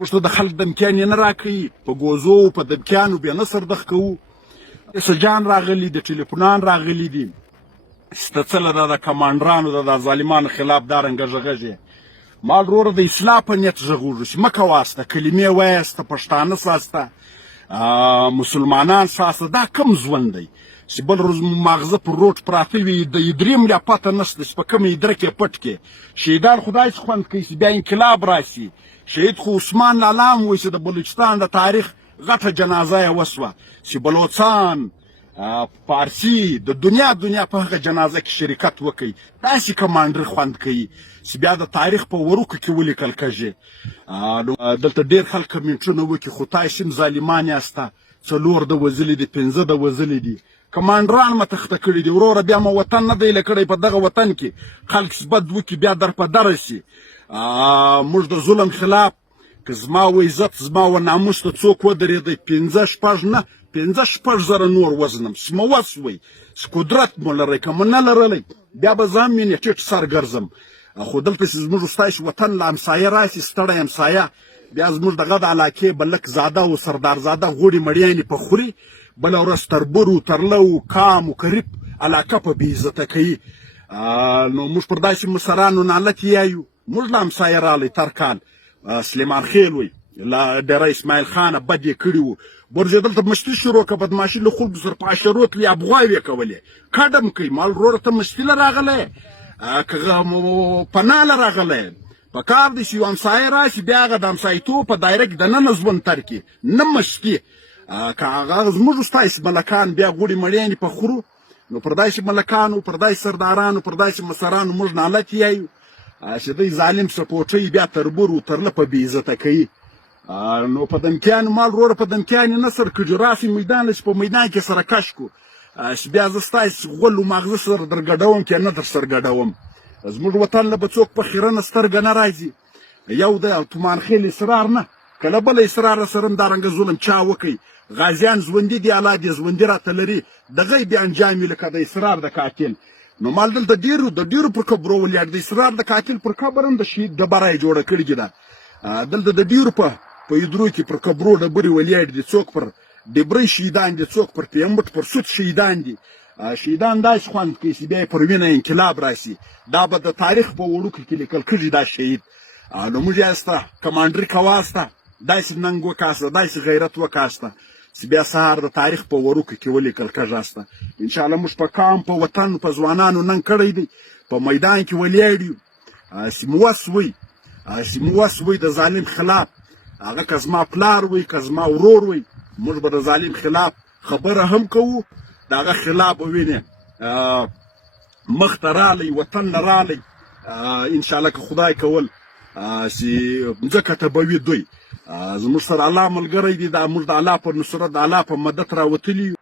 موږ ته د خلک دمکیان یې نه راکوي، په ګوزو په دمکیانو بې نصر دغ کوو. سجان راغلي دي، ټلیفونان راغلي دي، سته څله ده د کمانډرانو د ظالمانو خلاف دا رنګه غږ ما وروره د اصلاح په نیت غږوږو چې مه کواسته، کلمې وایسته، پښتانه ساسته، مسلمانان ساسته. دا کم ژوند دی چې بل روز ماغزه پر روډ پراته وي، د دریم لا پته نشته چې په کومه ادرک یې پټ کې. شهیدان خدای څه خوند کوي چې بیا انقلاب راشي. شهید خو عثمان لالا هم وایي چې د بلوچستان د تاریخ غټه جنازه یې وسوه چې بلوچستان فارسي د دنیا په هغه جنازه کې شرکت وکړي. داسې کمانډر خوند کوي چې بیا د تاریخ په ورقو کې ولیکل کېږي. دلته ډېر خلک کمنټونه وکړي خو تاسې هم ظالمان یاسته، 4 د وژلي دي، 5 د وژلي دي، کمانډران مه تخته کړي دي. وروره بیا مو وطن نه دی لکړی، په دغه وطن کې خلک بد وکړي بیا در په دره شي. موږ د ظلم خلاف که زما و عزت زما و ناموس ته څوک ودرېدی، 5 نه 5 زره نور وزنم سمه وسوئ، قدرت مو لرئ که مو نه لرلی بیا به زه هم مینې ټیټ سر ګرځم. خو دلته چې زموږ ستاسې وطن له همسایه راشي، ستړی همسایه، بیا زموږ دغه د علاقې بلک زاده او سردارزاده غوړي مړیانې په خوري، بله ورځ تربور و ترله و کام و کریب علاقه په بې عزته کوي. نو موږ پر داسې مشرانو نالت یایو. موږ له همسایه رالی ترکان سلیمان خیل وی له ډیره اسماعیل خانه بد یې کړي وو، برځې دلته مستي شروع کړه، بدماشي له خلکو سره په عشرو تلې ابغواوې یې کولې، کډم کوي. مال وروره ته مستي له راغلی که پناه له راغلی، په کار دی چې یو همسایه راشي بیا هغه د همسایتوب په دایره کې دننه ژوند تر کړي، نه مستي. که هغه زموږ ستاسې ملکان بیا غوړي مړیانې په خورو، نو پر داسې ملکانو، پر داسې سردارانو، پر داسې مشرانو موږ نالت یایو چې دوی ظالم سپوټوي بیا تربور و ترله په بې عزته کوي. نو په دمکیانو مال وروره په دمکیان یې نصر کړي، راسي میدان چې په میدان کې سره کش کړو، چې بیا زه ستاسې غول و ماغزه سره در ګډوم که نه در سر ګډوم. زموږ وطن له به څوک په خیرنه سترګه نه راځي. یو د تومان خیل اصرار نه، کله بله اصرار سره هم دارنګه ظلم چا وکړي. غازیان ژوندي دي، الله دې ژوندي راته لري، دغه یې بیا انجام وي لکه د اصرار د قاتل. نو مال دلته ډېرو پر قبرو ولیاړ، د اصرار د قاتل پر قبر هم د شهید ډبره یې جوړه کړې ده. دلته د ډېرو په ادرو کې پر قبرو ډبرې ولیاړ دي، څوک پر ډبرۍ شهیدان دي، څوک پر پیمبټ پر سود شهیدان دي. شهیدان داسې خوند کوي چې بیا یې پر وینه انقلاب راشي. دا به د تاریخ په وړوکو کې لیکل کېږي دا شهید. نو موږ یاسته کمانډري کواسته، داسې ننګ وکاسته، داسې غیرت وکاسته چې بیا سهار د تاریخ په وړوکو کې ولیکل کېږاسته. انشاءالله موږ په قام، په وطن، په ځوانانو ننګ کړی دی، په میدان کې ولیاړ یو چې مو وس وی د ظالم خلاف. هغه که زما پلار وی که زما ورور وی، موږ به د ظالم خلاف خبره هم کوو، د هغه خلاف به وینې مخ ته رالی، وطن نه رالی. انشاءالله که خدای کول چې مځکه ته به وي دوی. زموږ سره الله ملګری دی، دا موږ د الله په نصرت، د الله په مدد راوتلي یو.